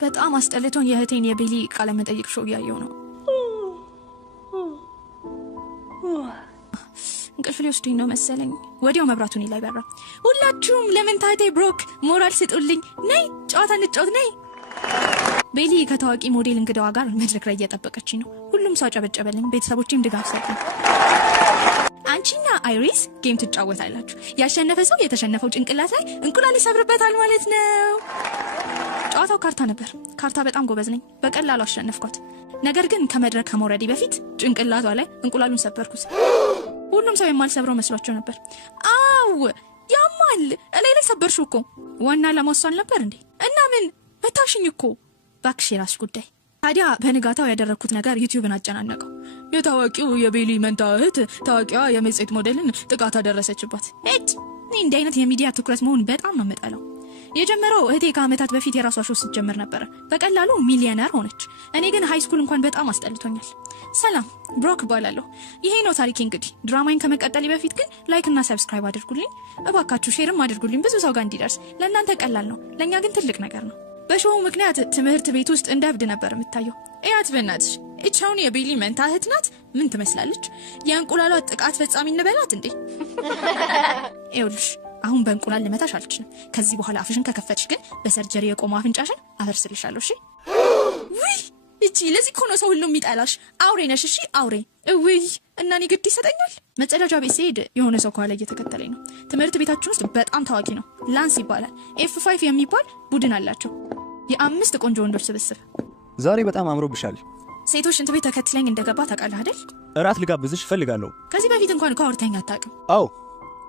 በጣም አስጠልቶኝ የእህቴን የቤሊ ቃለ መጠይቅ ሾው ያየው ነው። እንቅልፍ ሊወስደኝ ነው መሰለኝ። ወዲያው መብራቱን ላይ በራ። ሁላችሁም ለመንታቴ ብሮክ ሞራል ስጡልኝ፣ ነይ ጨዋታ እንጫወት ነይ። ቤሊ ከታዋቂ ሞዴል እንግዳዋ ጋር መድረክ ላይ እየጠበቀችኝ ነው። ሁሉም ሰው ጨበጨበልኝ፣ ቤተሰቦቼም ድጋፍ ሰጡኝ። አንቺና አይሪስ ጌም ትጫወታላችሁ። ያሸነፈ ሰው የተሸነፈው ጭንቅላት ላይ እንቁላል ይሰብርበታል ማለት ነው። ጨዋታው ካርታ ነበር። ካርታ በጣም ጎበዝ ነኝ፣ በቀላሉ አሸነፍኳት። ነገር ግን ከመድረክ ከመውረዴ በፊት ጭንቅላቷ ላይ እንቁላሉን ሰበርኩት። ሁሉም ሰው የማልሰብረው መስሏቸው ነበር። አው ያማል፣ እላይ ላይ ሰበርሽው እኮ። ዋና ለማሷል ነበር እንዴ? እና ምን በታሽኝ እኮ። ባክሽ የራስሽ ጉዳይ። ታዲያ በንጋታው ያደረኩት ነገር ዩቲዩብን አጨናነቀው። የታዋቂው የቤሊ መንታ እህት ታዋቂዋ የመጽሔት ሞዴልን ጥቃት አደረሰችባት። እኔ እንዲህ አይነት የሚዲያ ትኩረት መሆን በጣም ነው የምጠላው። የጀመረው እህቴ ከዓመታት በፊት የራሷ ሾው ስትጀምር ነበር። በቀላሉ ሚሊዮነር ሆነች። እኔ ግን ሃይ ስኩል እንኳን በጣም አስጠልቶኛል። ሰላም ብሮክ ባላለሁ። ይሄ ነው ታሪኬ። እንግዲህ ድራማዬን ከመቀጠሌ በፊት ግን ላይክ እና ሰብስክራይብ አድርጉልኝ እባካችሁ፣ ሼርም አድርጉልኝ ብዙ ሰው ጋር እንዲደርስ። ለእናንተ ቀላል ነው፣ ለእኛ ግን ትልቅ ነገር ነው። በሾው ምክንያት ትምህርት ቤት ውስጥ እንደ እብድ ነበር የምታየው። እያት በእናትሽ እቻውን የቤሊ መንታ እህት ናት። ምን ትመስላለች? የእንቁላሏ ጥቃት ፈጻሚ እንበላት እንዴ? ይኸውልሽ አሁን በእንቁላል ልመታሽ አልችልም። ከዚህ በኋላ አፍሽን ከከፈትሽ ግን በሰርጀሪ የቆመው አፍንጫሽን አፈርስልሻለሁ። እሺ? ውይ እቺ ለዚህ እኮ ነው ሰው ሁሉ የሚጠላሽ። አውሬ ነሽ። እሺ አውሬ። ውይ እና እኔ ግድ ይሰጠኛል። መጸዳጃ ቤት ስሄድ የሆነ ሰው ከኋላ እየተከተለኝ ነው። ትምህርት ቤታችን ውስጥ በጣም ታዋቂ ነው። ላንስ ይባላል። F5 የሚባል ቡድን አላቸው። የ5 ቆንጆ ወንዶች ስብስብ። ዛሬ በጣም አምሮብሻል። ሴቶች ሽንት ቤት ተከትለኝ እንደገባ ታውቃለህ አይደል? እራት ልጋብዝሽ እፈልጋለሁ። ከዚህ በፊት እንኳን እኮ አውርተኝ አታውቅም። አዎ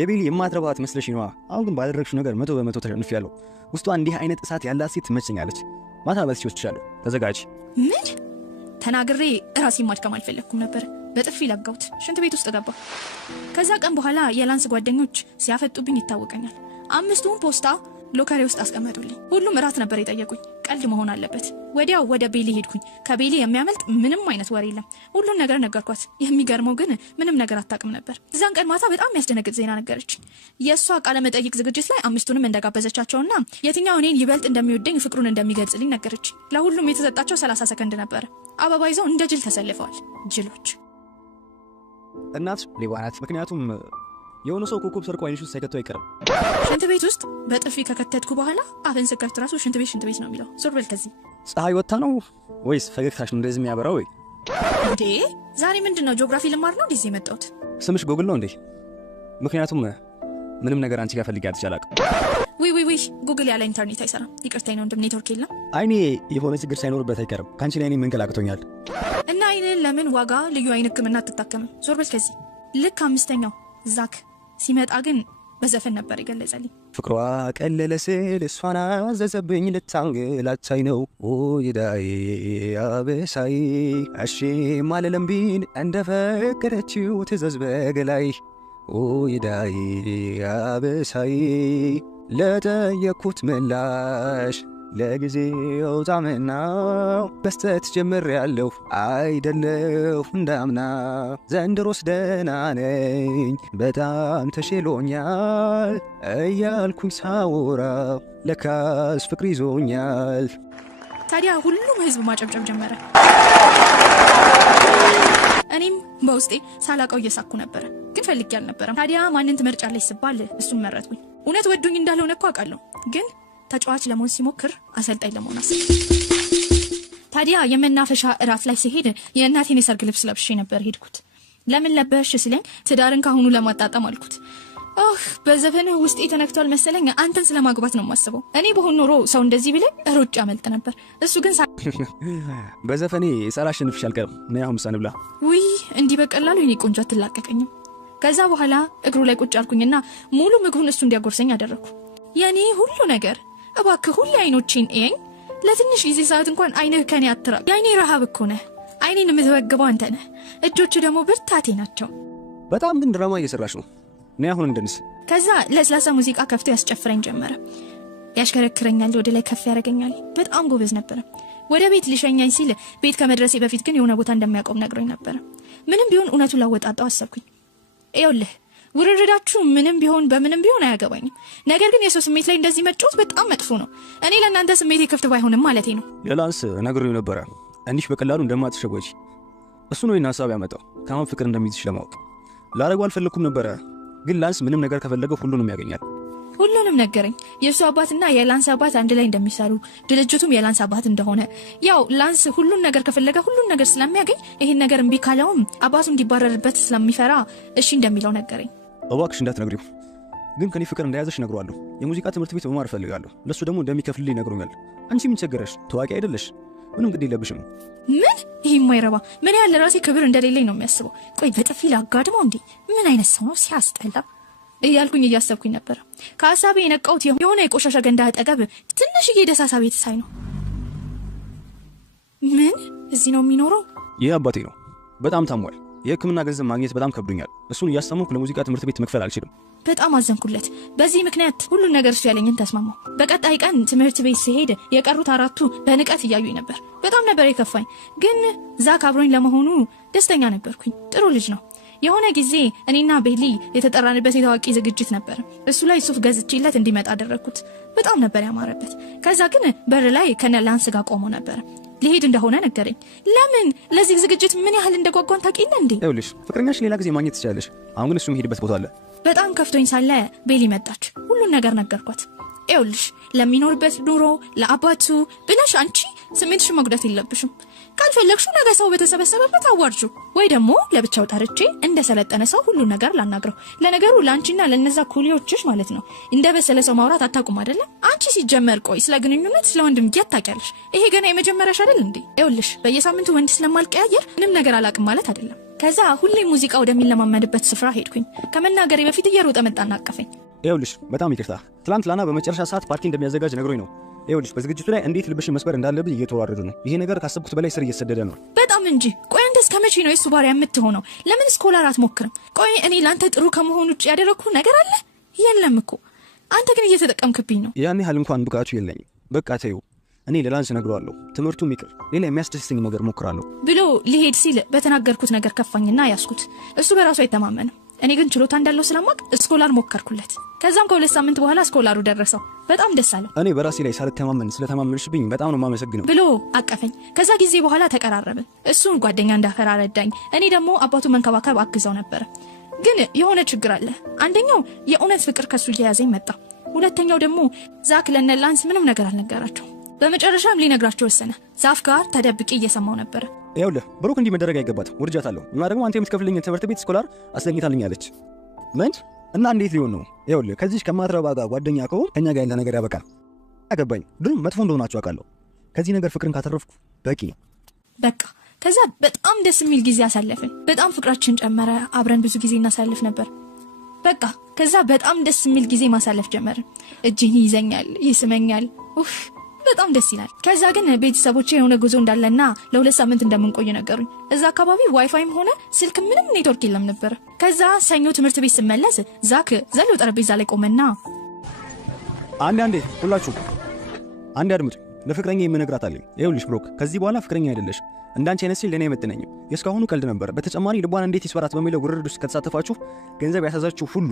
የቤሊ የማትረባት መስለሽ ነዋ። አሁን ግን ባደረግሽው ነገር 100% ተሸንፊያለሁ። ውስጧ እንዲህ አይነት እሳት ያላት ሴት ትመቸኛለች። ማታ በልሽ ወስድሻለሁ። ተዘጋጅ። ምን ተናግሬ ራሴን ማድከም አልፈለኩም ነበር። በጥፊ ለጋውት ሽንት ቤት ውስጥ ገባ። ከዛ ቀን በኋላ የላንስ ጓደኞች ሲያፈጡብኝ ይታወቀኛል። 5ቱን ፖስታ ሎከሬ ውስጥ አስቀመጡልኝ። ሁሉም እራት ነበር የጠየቁኝ። ቀልድ መሆን አለበት። ወዲያው ወደ ቤሊ ሄድኩኝ። ከቤሊ የሚያመልጥ ምንም አይነት ወሬ የለም። ሁሉን ነገር ነገርኳት። የሚገርመው ግን ምንም ነገር አታውቅም ነበር። እዛን ቀን ማታ በጣም የሚያስደነግጥ ዜና ነገረች። የእሷ ቃለ መጠይቅ ዝግጅት ላይ 5ቱንም እንደጋበዘቻቸውና የትኛው እኔን ይበልጥ እንደሚወደኝ ፍቅሩን እንደሚገልጽልኝ ነገረች። ለሁሉም የተሰጣቸው 30 ሰከንድ ነበር። አበባ ይዘው እንደ ጅል ተሰልፈዋል። ጅሎች። እናት ሌባ ናት። ምክንያቱም የሆነ ሰው ኮከብ ሰርቆ አይንሽ ውስጥ ሳይከተው አይቀርም። ሽንት ቤት ውስጥ በጥፊ ከከተትኩ በኋላ አፈን ስከፍት ራሱ ሽንት ቤት ነው የሚለው። ዞር በል ከዚህ። ፀሐይ ወጣ ነው ወይስ ፈገግታሽ እንደዚህ የሚያበራው? ወይ እንዴ ዛሬ ምንድነው? ጂኦግራፊ ልማር ነው እንደዚህ የመጣሁት። ስምሽ ጎግል ነው እንዴ? ምክንያቱም ምንም ነገር አንቺ ጋር ፈልጌ አትቻላቅ። ወይ ጉግል ያለ ኢንተርኔት አይሰራም። ይቅርታኝ ነው እንደም ኔትወርክ የለም። አይኔ የሆነ ችግር ሳይኖርበት አይቀርም። ካንቺ ላይ እኔ መንቀላቅቶኛል። እና አይኔን ለምን ዋጋ ልዩ አይን ህክምና አትታከምም? ዞር በል ከዚህ። ልክ 5ኛው ዛክ ሲመጣ ግን በዘፈን ነበር የገለጸልኝ። ፍቅሯ ቀለለ ስል እሷን አዘዘብኝ ልታንገላታኝ ነው ይዳዬ አበሳይ እሺ ማለለም ቢን እንደፈቀደችው ትዘዝ በገላይ ይዳዬ አበሳይ ለጠየኩት ምላሽ ለጊዜው ጣምናው በስተት ጀምሬያለሁ አይደለሁ እንዳምና ዘንድሮስ ደህና ነኝ በጣም ተሽሎኛል እያልኩኝ ሳወራ ለካስ ፍቅር ይዞኛል። ታዲያ ሁሉም ህዝብ ማጨብጨብ ጀመረ። እኔም በውስጤ ሳላቀው እየሳኩ ነበር፣ ግን ፈልጌ አልነበረም። ታዲያ ማንን ትመርጫለች ስባል እሱን መረጥኩኝ። እውነት ወዶኝ እንዳልሆነ እኮ አውቃለሁ፣ ግን ተጫዋች ለመሆን ሲሞክር አሰልጣኝ ለመሆን አሰብ። ታዲያ የመናፈሻ እራት ላይ ሲሄድ የእናቴን የሰርግ ልብስ ለብሼ ነበር ሄድኩት። ለምን ለበሽ ሲለኝ ትዳርን ካሁኑ ለማጣጣም አልኩት። በዘፈንህ ውስጤ ተነክቷል መሰለኝ። አንተን ስለማግባት ነው የማስበው። እኔ በሆን ኖሮ ሰው እንደዚህ ቢለኝ ሮጬ አመልጥ ነበር። እሱ ግን በዘፈኔ ሳላሸንፍሽ አልቀርም። ነይ አሁን ምሳ እንብላ። ውይ እንዲህ በቀላሉ የኔ ቆንጆ አትላቀቀኝም። ከዛ በኋላ እግሩ ላይ ቁጭ አልኩኝና ሙሉ ምግቡን እሱ እንዲያጎርሰኝ አደረግኩ። የኔ ሁሉ ነገር እባክህ ሁሌ አይኖቼን እየኝ። ለትንሽ ጊዜ ሰዓት እንኳን አይንህ ከኔ አትራቅ። የአይኔ ረሃብ እኮ ነህ። አይኔን የምትወግበው አንተ ነህ። እጆች ደግሞ ብርታቴ ናቸው። በጣም ግን ድራማ እየሰራሽ ነው። እኔ አሁን እንደንስ። ከዛ ለስላሳ ሙዚቃ ከፍቶ ያስጨፍረኝ ጀመረ። ያሽከረክረኛል፣ ወደ ላይ ከፍ ያደርገኛል። በጣም ጎበዝ ነበረ። ወደ ቤት ሊሸኛኝ ሲል ቤት ከመድረሴ በፊት ግን የሆነ ቦታ እንደሚያቆም ነግሮኝ ነበረ። ምንም ቢሆን እውነቱን ላወጣጣው አሰብኩኝ። ይኸውልህ ውርርዳችሁ ምንም ቢሆን በምንም ቢሆን አያገባኝም። ነገር ግን የሰው ስሜት ላይ እንደዚህ መጫወት በጣም መጥፎ ነው። እኔ ለእናንተ ስሜቴ ክፍት ባይሆንም ማለቴ ነው። ለላንስ ነግሬው ነበረ እንዲህ በቀላሉ እንደማትሸወጂ። እሱ ነው ሐሳብ ያመጣው ከማን ፍቅር እንደሚይዝሽ ለማወቅ። ላረጋው አልፈለኩም ነበረ፣ ግን ላንስ ምንም ነገር ከፈለገ ሁሉንም ያገኛል። ሁሉንም ነገረኝ። የእሱ አባትና የላንስ አባት አንድ ላይ እንደሚሰሩ ድርጅቱም የላንስ አባት እንደሆነ። ያው ላንስ ሁሉን ነገር ከፈለገ ሁሉን ነገር ስለሚያገኝ ይህን ነገር እምቢ ካለውም አባቱ እንዲባረርበት ስለሚፈራ እሺ እንደሚለው ነገረኝ። እባክሽ እንዳትነግሪው፣ ግን ከኔ ፍቅር እንደያዘሽ ነግሯለሁ። የሙዚቃ ትምህርት ቤት መማር እፈልጋለሁ። ለሱ ደግሞ እንደሚከፍልልኝ ነግሮኛል። አንቺ ምን ቸገረሽ? ታዋቂ አይደለሽ? ምንም ግድ የለብሽም። ምን ይሄ የማይረባ ምን ያለ ራሴ ክብር እንደሌለኝ ነው የሚያስበው። ቆይ በጥፊ ላጋድመው እንዴ? ምን አይነት ሰው ነው? ሲያስጠላ እያልኩኝ እያሰብኩኝ ነበር። ከሀሳቤ የነቃሁት የሆነ የቆሻሻ ገንዳ አጠገብ ትንሽዬ ደሳሳ ቤት ሳይ ነው። ምን እዚህ ነው የሚኖረው? ይህ አባቴ ነው። በጣም ታሟል። የሕክምና ገንዘብ ማግኘት በጣም ከብዶኛል። እሱን እያስተማርኩ ለሙዚቃ ትምህርት ቤት መክፈል አልችልም። በጣም አዘንኩለት። በዚህ ምክንያት ሁሉን ነገር እሱ ያለኝን ተስማማው። በቀጣይ ቀን ትምህርት ቤት ሲሄድ የቀሩት 4ቱ በንቀት እያዩኝ ነበር። በጣም ነበር የከፋኝ። ግን ዛክ አብሮኝ ለመሆኑ ደስተኛ ነበርኩኝ። ጥሩ ልጅ ነው። የሆነ ጊዜ እኔና ቤሊ የተጠራንበት የታዋቂ ዝግጅት ነበር። እሱ ላይ ሱፍ ገዝቼለት እንዲመጣ አደረግኩት። በጣም ነበር ያማረበት። ከዛ ግን በር ላይ ከነላንስ ጋር ቆሞ ነበር። ሊሄድ እንደሆነ ነገረኝ። ለምን? ለዚህ ዝግጅት ምን ያህል እንደጓጓን ታውቂና እንዴ? ይኸውልሽ ፍቅረኛሽ ሌላ ጊዜ ማግኘት ትችላለሽ። አሁን ግን እሱ የሚሄድበት ቦታ አለ። በጣም ከፍቶኝ ሳለ ቤሊ መጣች። ሁሉን ነገር ነገርኳት። ይኸውልሽ ለሚኖርበት ኑሮ ለአባቱ ብለሽ አንቺ ስሜትሽን መጉዳት የለብሽም። ካልፈለግሹ ነገ ሰው በተሰበሰበበት አዋርጁ፣ ወይ ደግሞ ለብቻው ጠርቼ እንደሰለጠነ ሰው ሁሉ ነገር ላናግረው። ለነገሩ ለአንቺና ለነዛ ኩሊዎችሽ ማለት ነው እንደ በሰለ ሰው ማውራት አታውቁም አይደለም? አንቺ ሲጀመር ቆይ ስለ ግንኙነት ስለ ወንድም ታውቂያለሽ? ይሄ ገና የመጀመሪያሽ አይደል እንዴ? ይኸውልሽ በየሳምንቱ ወንድ ስለማልቀያየር ምንም ነገር አላውቅም ማለት አይደለም። ከዛ ሁሌ ሙዚቃ ወደሚለማመድበት ስፍራ ሄድኩኝ። ከመናገሬ በፊት እየሮጠ መጣና አቀፈኝ። ይኸውልሽ በጣም ይቅርታ፣ ትላንት ላና በመጨረሻ ሰዓት ፓርቲ እንደሚያዘጋጅ ነግሮኝ ነው። ይኸውልሽ በዝግጅቱ ላይ እንዴት ልብሽን መስበር እንዳለብኝ እየተዋረዱ ነው። ይሄ ነገር ካሰብኩት በላይ ስር እየሰደደ ነው። በጣም እንጂ። ቆይ አንተ እስከ መቼ ነው የሱ ባሪያ የምትሆነው? ለምን ስኮላር አትሞክርም? ቆይ እኔ ለአንተ ጥሩ ከመሆኑ ውጭ ያደረግኩ ነገር አለ? የለም እኮ። አንተ ግን እየተጠቀምክብኝ ነው። ያን ያህል እንኳን ብቃቱ የለኝም። በቃ ተይው። እኔ ለላንስ ነግረዋለሁ። ትምህርቱም ይቅር፣ ሌላ የሚያስደስተኝ ነገር ሞክራለሁ ብሎ ሊሄድ ሲል በተናገርኩት ነገር ከፋኝና ያስኩት። እሱ በራሱ አይተማመንም። እኔ ግን ችሎታ እንዳለው ስለማቅ ስኮላር ሞከርኩለት። ከዛም ከ2 ሳምንት በኋላ ስኮላሩ ደረሰው። በጣም ደስ አለው። እኔ በራሴ ላይ ሳልተማመን ስለተማመንሽብኝ በጣም ነው የማመሰግነው ብሎ አቀፈኝ። ከዛ ጊዜ በኋላ ተቀራረብን። እሱን ጓደኛ እንዳፈራ ረዳኝ። እኔ ደግሞ አባቱ መንከባከብ አግዘው ነበር። ግን የሆነ ችግር አለ። አንደኛው የእውነት ፍቅር ከሱ እየያዘኝ መጣ። ሁለተኛው ደግሞ ዛክ ለነላንስ ምንም ነገር አልነገራቸው። በመጨረሻም ሊነግራቸው ወሰነ። ዛፍ ጋር ተደብቄ እየሰማው ነበር። ይኸውልህ ብሩክ እንዲህ መደረግ አይገባትም። ውርጃታለሁ እና ደግሞ አንተ የምትከፍልኝ ትምህርት ቤት ስኮላር አስለኝታልኛለች። ምን እና እንዴት ሊሆን ነው? ይኸውልህ ከዚህ ከማትረባ ጋር ጓደኛ ከሆን ከኛ ጋር ያለ ነገር ያበቃል። አገባኝ። ድሮም መጥፎ እንደሆናችሁ አውቃለሁ። ከዚህ ነገር ፍቅርን ካተረፍኩ በቂ ነው። በቃ ከዛ በጣም ደስ የሚል ጊዜ አሳለፍን። በጣም ፍቅራችን ጨመረ። አብረን ብዙ ጊዜ እናሳልፍ ነበር። በቃ ከዛ በጣም ደስ የሚል ጊዜ ማሳለፍ ጀመርን። እጄን ይዘኛል፣ ይስመኛል። ኡፍ በጣም ደስ ይላል። ከዛ ግን ቤተሰቦቼ የሆነ ጉዞ እንዳለና ለ2 ሳምንት እንደምንቆይ ነገሩኝ። እዛ አካባቢ ዋይፋይም ሆነ ስልክ ምንም ኔትወርክ የለም ነበር። ከዛ ሰኞ ትምህርት ቤት ስመለስ ዛክ ዘሎ ጠረጴዛ ላይ ቆመና አንዴ ሁላችሁ አንዴ አድምጡ። ለፍቅረኛ የምነግራት አለኝ። ይኸውልሽ ብሩክ ከዚህ በኋላ ፍቅረኛ አይደለሽ። እንዳንቺ አይነት ሲል ለኔ አይመጥነኝም። የስካሁኑ ቀልድ ነበር። በተጨማሪ ልቧን እንዴት ይስበራት በሚለው ውርርድ ውስጥ ከተሳተፋችሁ ገንዘብ ያሳዛችሁ ሁሉ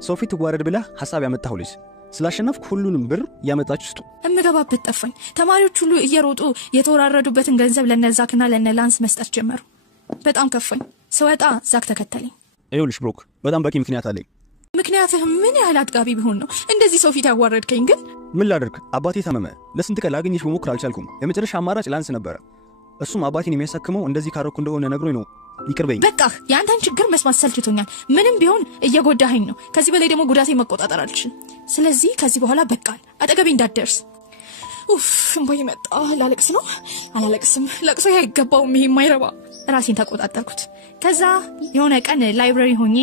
ሰው ፊት ዋረድ ብለህ ሐሳብ ያመጣው ልጅ ስላሸነፍኩ ሁሉንም ብር ያመጣችሁ ስጡ። እምገባበት ጠፋኝ። ተማሪዎች ሁሉ እየሮጡ የተወራረዱበትን ገንዘብ ለነዛክና ለነላንስ መስጠት ጀመሩ። በጣም ከፋኝ። ስወጣ ዛክ ተከተለኝ። ይኸውልሽ ብሩክ በጣም በቂ ምክንያት አለኝ። ምክንያትህ ምን ያህል አጥጋቢ ቢሆን ነው እንደዚህ ሰው ፊት ያዋረድከኝ? ግን ምን ላደርግ? አባቴ ታመመ። ለስንት ቀን ላገኝሽ ብሞክር አልቻልኩም። የመጨረሻ አማራጭ ላንስ ነበረ። እሱም አባቴን የሚያሳክመው እንደዚህ ካረኩ እንደሆነ ነግሮኝ ነው። ይቅርበኝ። በቃ የአንተን ችግር መስማት ሰልችቶኛል። ምንም ቢሆን እየጎዳኸኝ ነው። ከዚህ በላይ ደግሞ ጉዳቴ መቆጣጠር አልችልም። ስለዚህ ከዚህ በኋላ በቃል አጠገቤ እንዳትደርስ። ኡፍ እንባይ መጣ። ላለቅስ ነው። አላለቅስም። ለቅሶ አይገባውም። ይሄ የማይረባ። ራሴን ተቆጣጠርኩት። ከዛ የሆነ ቀን ላይብራሪ ሆኜ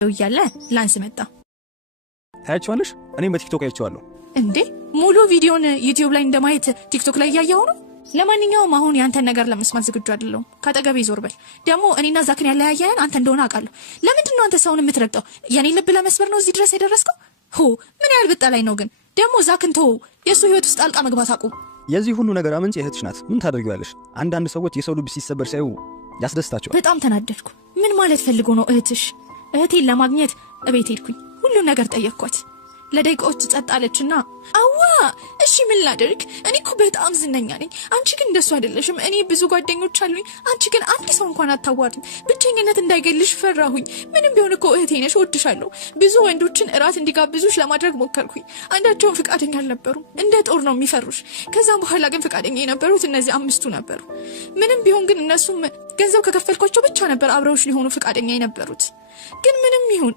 እያለ ላንስ መጣ። ታያቸዋለሽ? እኔም በቲክቶክ አይቼዋለሁ። እንዴ ሙሉ ቪዲዮን ዩቲዩብ ላይ እንደማየት ቲክቶክ ላይ እያየሁ ነው። ለማንኛውም አሁን ያንተን ነገር ለመስማት ዝግጁ አይደለሁም። ካጠገቤ ዞር በል። ደግሞ እኔና ዛክን ያለያየን አንተ እንደሆነ አውቃለሁ። ለምንድን ነው አንተ ሰውን የምትረግጠው? የኔ ልብ ለመስበር ነው እዚህ ድረስ የደረስከው? ምን ያህል ብጠላኝ ነው ግን? ደግሞ ዛክን ተው። የእሱ ህይወት ውስጥ ጣልቃ መግባት አቁም። የዚህ ሁሉ ነገር አመንጭ እህትሽ ናት። ምን ታደርጊዋለሽ? አንዳንድ ሰዎች የሰው ልብ ሲሰበር ሳይው ያስደስታቸዋል። በጣም ተናደድኩ። ምን ማለት ፈልጎ ነው እህትሽ? እህቴን ለማግኘት እቤት ሄድኩኝ። ሁሉ ነገር ጠየቅኳት። ለደቂቃዎች ጸጥ አለችና አዋ እሺ ምን ላድርግ? እኔ እኮ በጣም ዝነኛ ነኝ። አንቺ ግን እንደሱ አይደለሽም። እኔ ብዙ ጓደኞች አሉኝ። አንቺ ግን አንድ ሰው እንኳን አታዋሪም። ብቸኝነት እንዳይገልሽ ፈራሁኝ። ምንም ቢሆን እኮ እህቴ ነሽ፣ እወድሻለሁ። ብዙ ወንዶችን እራት እንዲጋብዙሽ ለማድረግ ሞከርኩኝ። አንዳቸውም ፍቃደኛ አልነበሩም። እንደ ጦር ነው የሚፈሩሽ። ከዛም በኋላ ግን ፍቃደኛ የነበሩት እነዚህ 5 ነበሩ። ምንም ቢሆን ግን እነሱም ገንዘብ ከከፈልኳቸው ብቻ ነበር አብረውሽ ሊሆኑ ፍቃደኛ የነበሩት። ግን ምንም ይሁን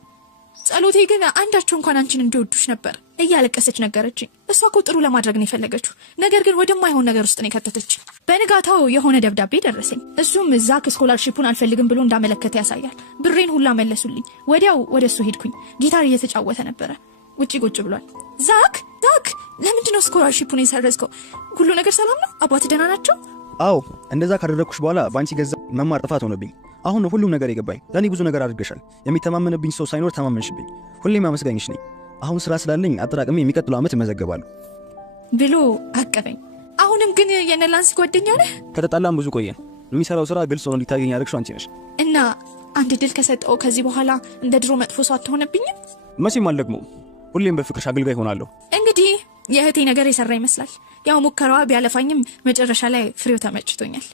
ጸሎቴ ግን አንዳቸው እንኳን አንቺን እንዲወዱሽ ነበር እያለቀሰች ነገረችኝ። እሷ እኮ ጥሩ ለማድረግ ነው የፈለገችው፣ ነገር ግን ወደማይሆን ነገር ውስጥ ነው የከተተች። በንጋታው የሆነ ደብዳቤ ደረሰኝ። እሱም ዛክ ስኮላርሺፑን አልፈልግም ብሎ እንዳመለከተ ያሳያል። ብሬን ሁላ መለሱልኝ። ወዲያው ወደሱ ሄድኩኝ። ጊታር እየተጫወተ ነበረ። ውጪ ቁጭ ብሏል። ዛክ ለምንድን ነው ስኮላርሺፑን የሰረዝከው? ሁሉ ነገር ሰላም ነው? አባት ደህና ናቸው? አዎ እንደዛ ካደረኩሽ በኋላ ባንቺ ገንዘብ መማር ጥፋት ሆነብኝ። አሁን ነው ሁሉም ነገር የገባኝ። ለኔ ብዙ ነገር አድርገሻል። የሚተማመንብኝ ሰው ሳይኖር ተማመንሽብኝ። ሁሌም አመስጋኝሽ ነኝ። አሁን ስራ ስላለኝ አጠራቅሜ የሚቀጥለው ዓመት እመዘገባለሁ ብሎ አቀበኝ። አሁንም ግን የነላንስ ጓደኛ ነህ? ከተጣላም ብዙ ቆየን። የሚሰራው ስራ ግልጽ ሆኖ እንዲታገኝ ያደረግሽው አንቺ ነሽ። እና አንድ ድል ከሰጠው ከዚህ በኋላ እንደ ድሮ መጥፎ ሰው አትሆነብኝም? መቼም አልደግመውም። ሁሌም በፍቅርሽ አገልጋይ ሆናለሁ። እንግዲህ የእህቴ ነገር የሰራ ይመስላል። ያው ሙከራዋ ቢያለፋኝም መጨረሻ ላይ ፍሬው ተመችቶኛል።